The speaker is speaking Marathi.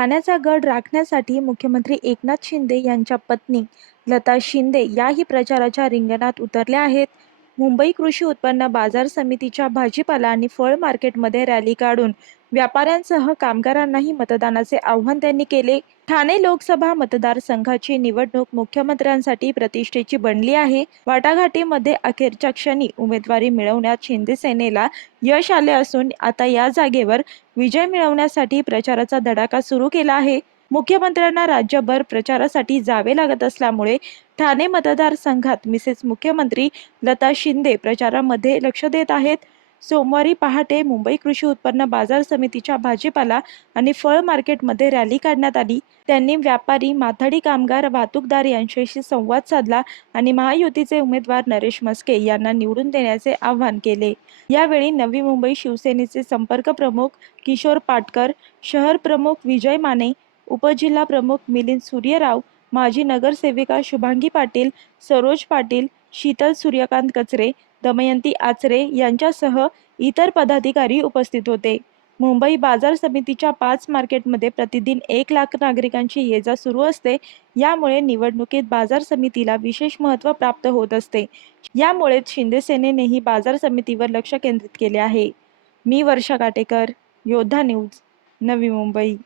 ठाण्याचा गड राखण्यासाठी मुख्यमंत्री एकनाथ शिंदे यांच्या पत्नी लता शिंदे याही प्रचाराच्या रिंगणात उतरल्या आहेत. मुंबई कृषी उत्पन्न बाजार समितीच्या भाजीपाला आणि फळ मार्केटमध्ये रॅली काढून व्यापाऱ्यांसह कामगारांनाही मतदानाचे आव्हान त्यांनी केले. ठाणे लोकसभा मतदारसंघाची निवडणूक मुख्यमंत्र्यांसाठी प्रतिष्ठेची बनली आहे. वाटाघाटीमध्ये अखेरच्या क्षणी उमेदवारी मिळवण्यात शिंदे सेनेला यश आले असून आता या जागेवर विजय मिळवण्यासाठी प्रचाराचा धडाका सुरू केला आहे. मुख्यमंत्र्यांना राज्यभर प्रचारासाठी जावे लागत असल्यामुळे ठाणे मतदारसंघात मिसेस मुख्यमंत्री लता शिंदे प्रचारामध्ये लक्ष देत आहेत. सोमवारी पहाटे मुंबई कृषी उत्पन्न बाजार समितीच्या भाजीपाला आणि फळ मार्केटमध्ये रॅली काढण्यात आली. त्यांनी व्यापारी माथाडी कामगार वाहतूकदार यांच्याशी संवाद साधला आणि महायुतीचे उमेदवार नरेश मस्के यांना निवडून देण्याचे आवाहन केले. यावेळी नवी मुंबई शिवसेनेचे संपर्क प्रमुख किशोर पाटकर शहर प्रमुख विजय माने उपजिल्हा प्रमुख मिलिंद सूर्यराव माजी नगरसेविका शुभांगी पाटील सरोज पाटील शीतल सूर्यकांत कचरे दमयंती आचरे यांच्यासह इतर पदाधिकारी उपस्थित होते. मुंबई बाजार समितीच्या पाच मार्केटमध्ये प्रतिदिन एक लाख नागरिकांची ये जा सुरू असते. यामुळे निवडणुकीत बाजार समितीला विशेष महत्त्व प्राप्त होत असते. यामुळेच शिंदे सेनेनेही बाजार समितीवर लक्ष केंद्रित केले आहे. मी वर्षा काटेकर योद्धा न्यूज नवी मुंबई.